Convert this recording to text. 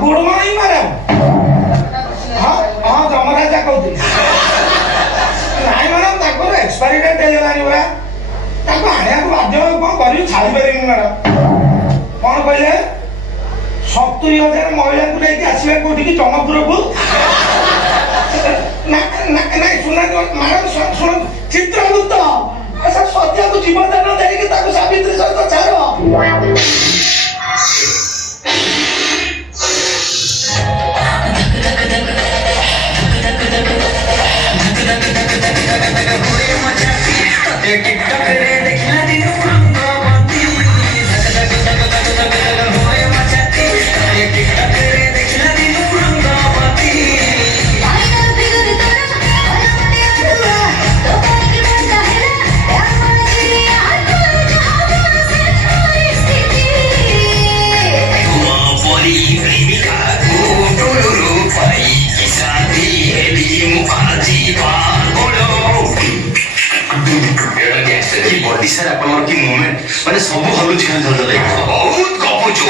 Good morning madam. हाँ हाँ जमराजा कहते नाई मैडम ताकर एक्सपायरी डेट ହେଇଗଲାଣି ପରା ତାକୁ ଆଣିବାକୁ ବାଧ୍ୟ କଣ କରିବି ଛାଡ଼ି ପାରିବିନି ମ୍ୟାଡ଼ାମ। କଣ କହିଲେ 70,000 ମହିଳାଙ୍କୁ ନେଇକି ଆସିବେ କୋଉଠିକି ଚମକପୁରକୁ? ନାଇଁ ଶୁଣନ୍ତୁ ମ୍ୟାଡ଼ାମ ଶୁଣ ଚିତ୍ରଗୁପ୍ତ ସତ୍ୟକୁ ଜୀବଦାନ ଦେଇକି ତାକୁ ସାବିତ୍ରୀ ସହିତ ଛାଡ଼। बॉडी सर आप की मूवमेंट मैंने सब हलुच बहुत गपुचु